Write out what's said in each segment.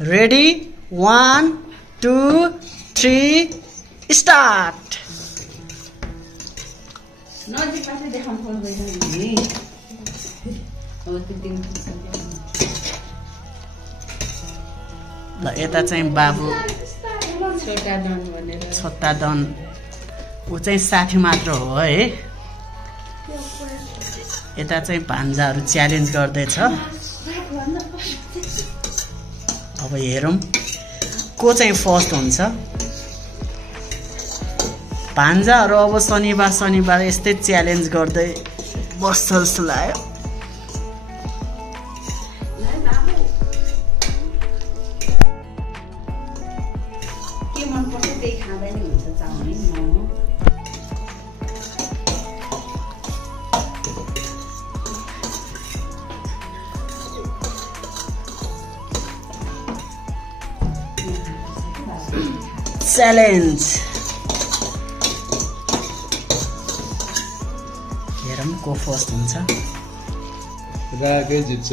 ready 1 2 3 start नजिक पासे देखाउनु पर्दैन नि अब त्यो दिन ल यता चाहिँ बाबु छोटा डन भनेर छोटा डन ऊ चाहिँ 60 मात्र हो है यता चाहिँ भान्जाहरू च्यालेन्ज गर्दैछ अब हेरौँ को चाहिँ फर्स्ट हुन्छ भान्जाहरू अब शनिबार यस्तै च्यालेन्ज गर्दै बस्छ जस्तो लाग्यो के मन पर्छ त्यही खाँदै नि हुन्छ चाउमिन मोमो च्यालेन्ज हेरौँ को फर्स्ट हुन्छ रागै जित्छ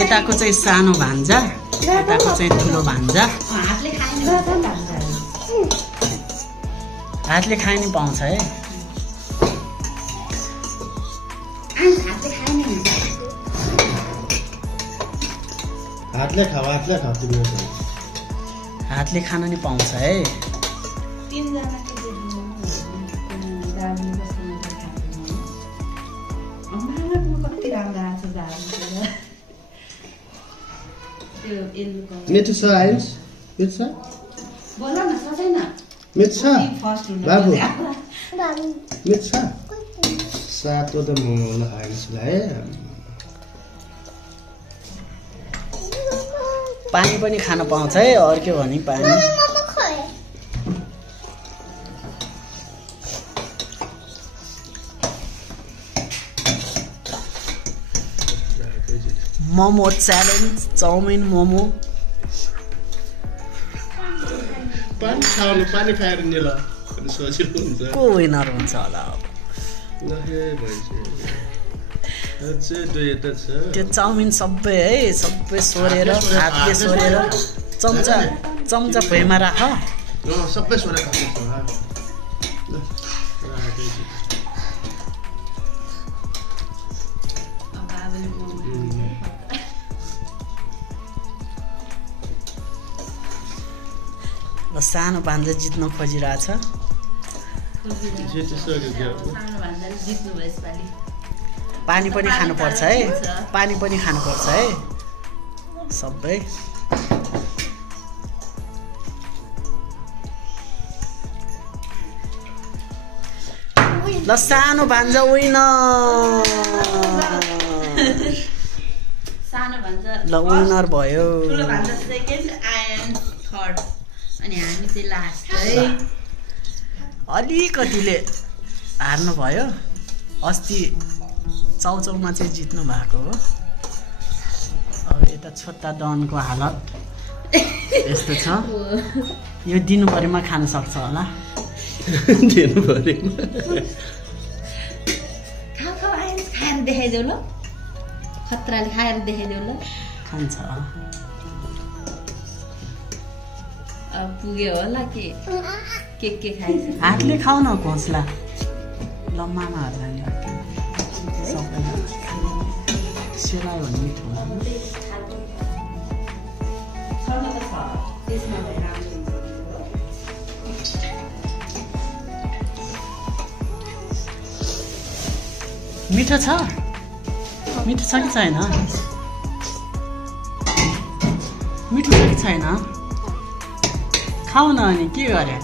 यताको चाहिँ सानो भान्जा यताको चाहिँ ठुलो भान्जा हातले खाइ नि पाउँछ है हातले खाऊ हातले खान नि पाउँछ है मिठो छ आइन्स मिठो छ बोल न सधैँ मिठो छ फर्स्ट हुनु बाबु मिठो छ सातवटा मोमो ल आइन्सलाई पानी पनि खान पाउँछ है अर्को भने पानी मोमो च्यालेन्ज चाउमिन मोमो पानी खाएर नि ल सजिलो हुन्छ को विनर हुन्छ होला त्यो चाउमिन सबै है सबै सोरेर हातले सोरेर चम्चा भुइँमा राख सबै सोरेर ल सानो भान्जा जित्न खोजिरहेछ पानी पनि खानुपर्छ है पानी पनि खानुपर्छ है सबै ल सानो भान्जा ल विनर भयो ठुलो भान्जा सेकेन्ड एन्ड थर्ड अनि हामी चाहिँ लास्ट है अलिकतिले हार्नु भयो अस्ति चाउचाउमा चाहिँ जित्नु भएको हो अब यता छोटा डनको हालत यस्तो छ यो दिनुपरेमा खान सक्छ होला दिनुपरेमा खाएर देखाइदेऊ ल खतराले खाएर देखाइदेऊ ल खान्छ अब पुग्यो होला के खाइछ हातले खाऊ न घोसला ल मामाहरूलाई सबैलाई सेलायो भने मिठो मिठो छ कि छैन मिठो छ कि छैन खाऊ न अनि के गरे